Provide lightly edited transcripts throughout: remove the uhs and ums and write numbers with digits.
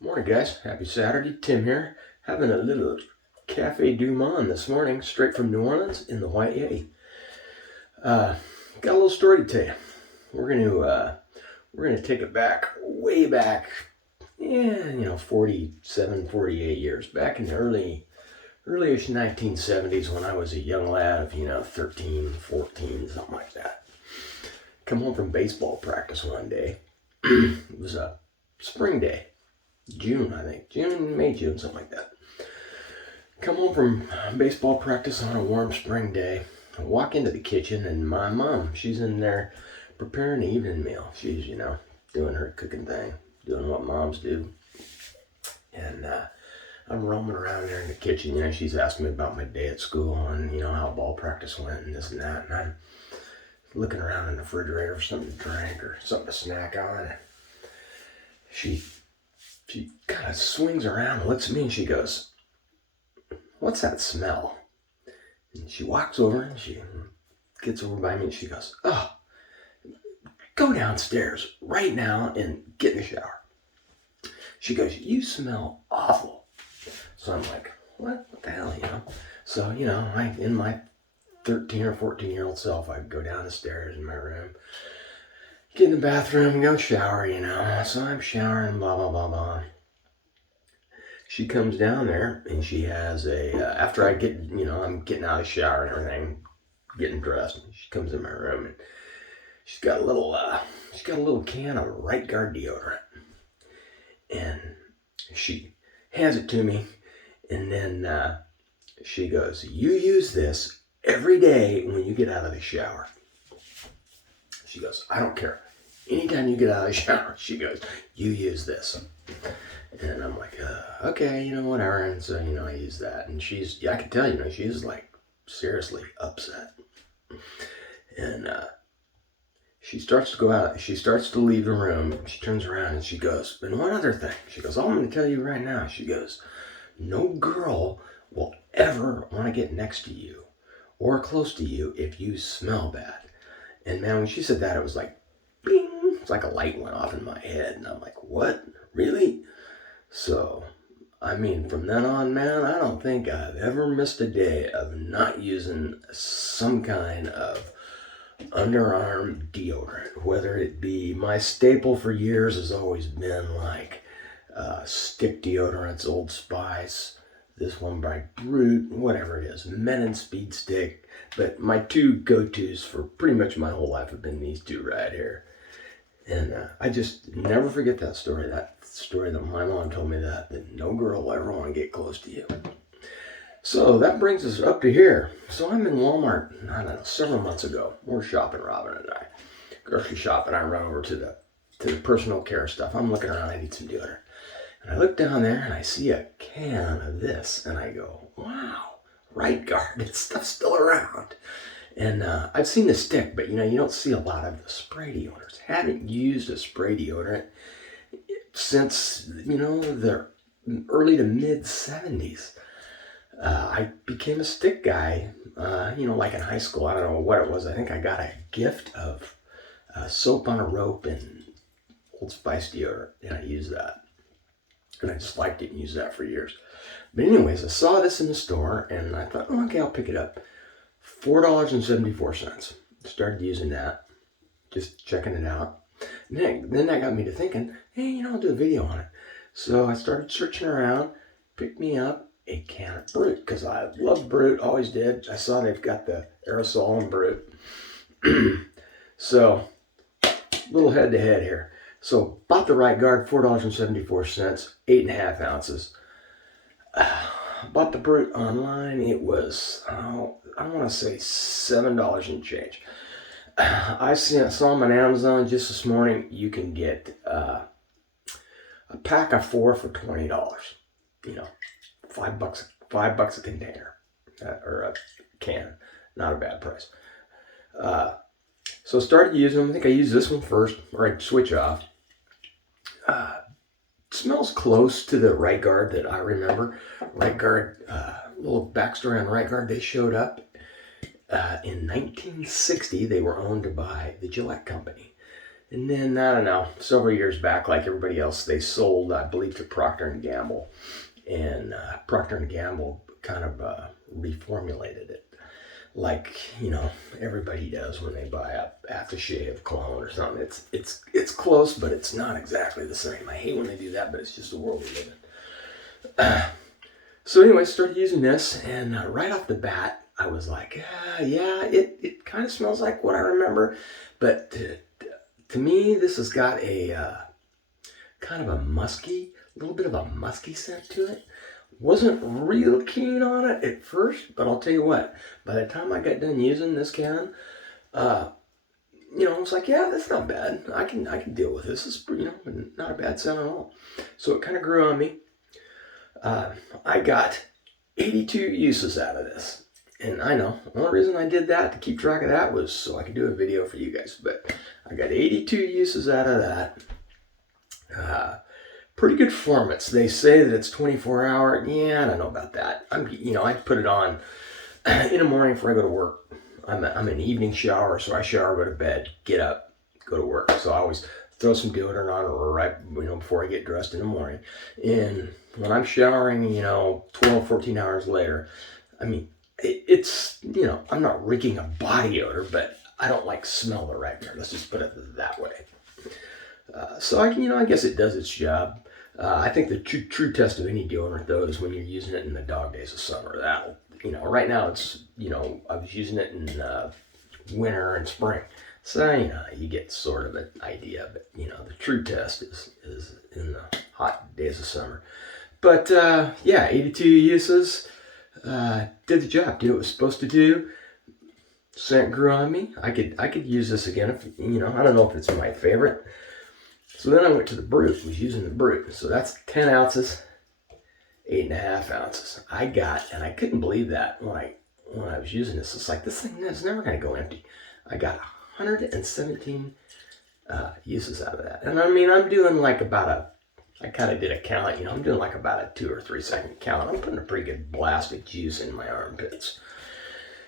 Morning, guys. Happy Saturday. Tim here, having a little Cafe Du Monde this morning, straight from New Orleans in the White Yeti. Uh, got a little story to tell you. We're gonna take it back, way back, 47, 48 years, back in the earlyish 1970s when I was a young lad of 13, 14, something like that. Come home from baseball practice one day. It was a spring day. June, I think. June, something like that. Come home from baseball practice on a warm spring day. I walk into the kitchen and my mom, she's in there preparing the evening meal. She's, doing her cooking thing, doing what moms do. And I'm roaming around there in the kitchen. She's asking me about my day at school and, how ball practice went and this and that. And I'm looking around in the refrigerator for something to drink or something to snack on. She kind of swings around and looks at me and she goes, "What's that smell?" And she walks over and she gets over by me and she goes, "Oh, go downstairs right now and get in the shower." She goes, "You smell awful." So I'm like, what the hell, So, I, in my 13 or 14-year-old self, I'd go down the stairs in my room, get in the bathroom and go shower, So I'm showering, blah, blah, blah, blah. She comes down there and she has after I get, I'm getting out of the shower and everything, getting dressed. She comes in my room and she's got a little can of Right Guard deodorant. And she hands it to me and then she goes, "You use this every day when you get out of the shower." She goes, "I don't care. Anytime you get out of the shower," she goes, "you use this." And I'm like, okay, whatever. And so, I use that. And I can tell, she's like seriously upset. And she starts to go out. She starts to leave the room. She turns around and she goes, "And one other thing." She goes, "All I'm going to tell you right now." She goes, "No girl will ever want to get next to you or close to you if you smell bad." And man, when she said that, it was like, bing. It's like a light went off in my head. And I'm like, what? Really? So, from then on, man, I don't think I've ever missed a day of not using some kind of underarm deodorant. Whether it be my staple for years has always been like stick deodorants, Old Spice, this one by Brut, whatever it is, Men and Speed Stick. But my two go-tos for pretty much my whole life have been these two right here. And I just never forget that story that my mom told me that no girl will ever want to get close to you. So that brings us up to here. So I'm in Walmart, I don't know, several months ago. We're shopping, Robin and I. Grocery shopping. I run over to the personal care stuff. I'm looking around, I need some deodorant. And I look down there and I see a can of this and I go, wow, Right Guard, this stuff's still around. And I've seen the stick, but you don't see a lot of the spray deodorants. Haven't used a spray deodorant since, the early to mid 70s. I became a stick guy, like in high school. I don't know what it was. I think I got a gift of soap on a rope and Old Spice deodorant, and I used that. And I just liked it and used that for years. But anyways, I saw this in the store, and I thought, oh, okay, I'll pick it up. $4.74. Started using that, just checking it out. And then that got me to thinking, hey, I'll do a video on it. So I started searching around, picked me up a can of Brut, because I love Brut, always did. I saw they've got the aerosol in Brut. So, little head to head here. So, bought the Right Guard, $4.74, 8.5 ounces. Bought the Brut online. It was, I want to say $7 and change. I saw them on Amazon just this morning. You can get a pack of 4 for $20. $5 a container or a can. Not a bad price. So started using them. I think I used this one first, or I'd switch off. Smells close to the Right Guard that I remember. Right Guard, little backstory on Right Guard. They showed up in 1960. They were owned by the Gillette Company. And then, I don't know, several years back, like everybody else, they sold, I believe, to Procter and Gamble. And Procter and Gamble kind of reformulated it. Like, everybody does when they buy a aftershave cologne or something. It's close, but it's not exactly the same. I hate when they do that, but it's just the world we live in. So anyway, started using this, and right off the bat, I was like, yeah, it kind of smells like what I remember, but to me, this has got a kind of a little bit of a musky scent to it. Wasn't real keen on it at first, but I'll tell you what, by the time I got done using this can, I was like, yeah, that's not bad. I can deal with this. It's, not a bad scent at all. So it kind of grew on me. I got 82 uses out of this. And I know, the only reason I did that, to keep track of that, was so I could do a video for you guys. But I got 82 uses out of that. Pretty good performance. They say that it's 24-hour. Yeah, I don't know about that. I put it on in the morning before I go to work. I'm an evening shower, so I shower, go to bed, get up, go to work. So I always throw some deodorant on right, before I get dressed in the morning. And when I'm showering, 12, 14 hours later, it's, I'm not reeking of body odor, but I don't smell the right there. Let's just put it that way. So I guess it does its job. I think the true test of any deodorant, though, is when you're using it in the dog days of summer. That'll, right now it's, I was using it in winter and spring. So, you get sort of an idea, but, the true test is in the hot days of summer. But, 82 uses, did the job, did what it was supposed to do. Scent grew on me. I could use this again if, I don't know if it's my favorite. So then I went to the Brut, was using the Brut. So that's 10 ounces, 8.5 ounces. And I couldn't believe that when I was using this. It's like, this thing is never going to go empty. I got 117 uses out of that. And I'm doing I kind of did a count, I'm doing about a 2 or 3 second count. I'm putting a pretty good blast of juice in my armpits.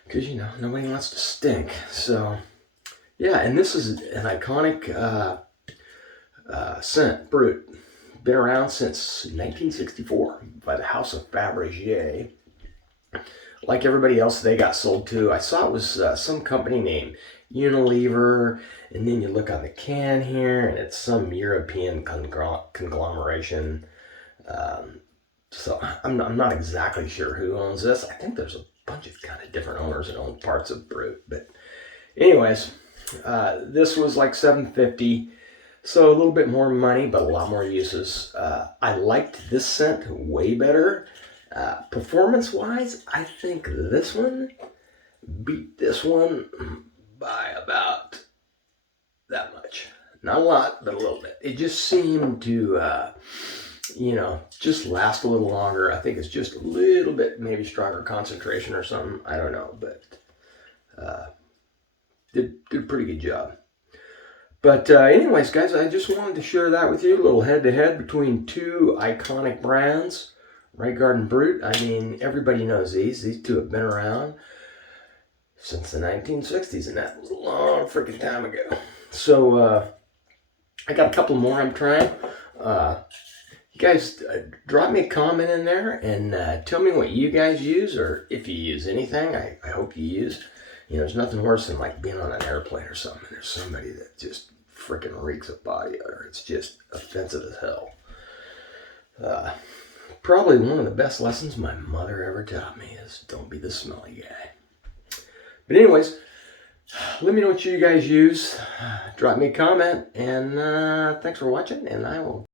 Because, nobody wants to stink. So, yeah, and this is an iconic scent, Brut. Been around since 1964 by the House of Fabergé. Like everybody else, they got sold to. I saw it was some company named Unilever, and then you look on the can here, and it's some European conglomeration. So I'm not exactly sure who owns this. I think there's a bunch of kind of different owners that own parts of Brut. But anyways, this was like $7.50. So a little bit more money, but a lot more uses. I liked this scent way better. Performance-wise, I think this one beat this one by about that much. Not a lot, but a little bit. It just seemed to, just last a little longer. I think it's just a little bit maybe stronger concentration or something. I don't know, but did a pretty good job. But anyways, guys, I just wanted to share that with you. A little head-to-head between two iconic brands, Right Guard and Brut. Everybody knows these. These two have been around since the 1960s, and that was a long freaking time ago. So I got a couple more I'm trying. You guys drop me a comment in there and tell me what you guys use, or if you use anything. I hope you use. There's nothing worse than being on an airplane or something, and there's somebody that just freaking reeks of body odor. It's just offensive as hell. Probably one of the best lessons my mother ever taught me is don't be the smelly guy. But anyways, let me know what you guys use. Drop me a comment, and thanks for watching, and I will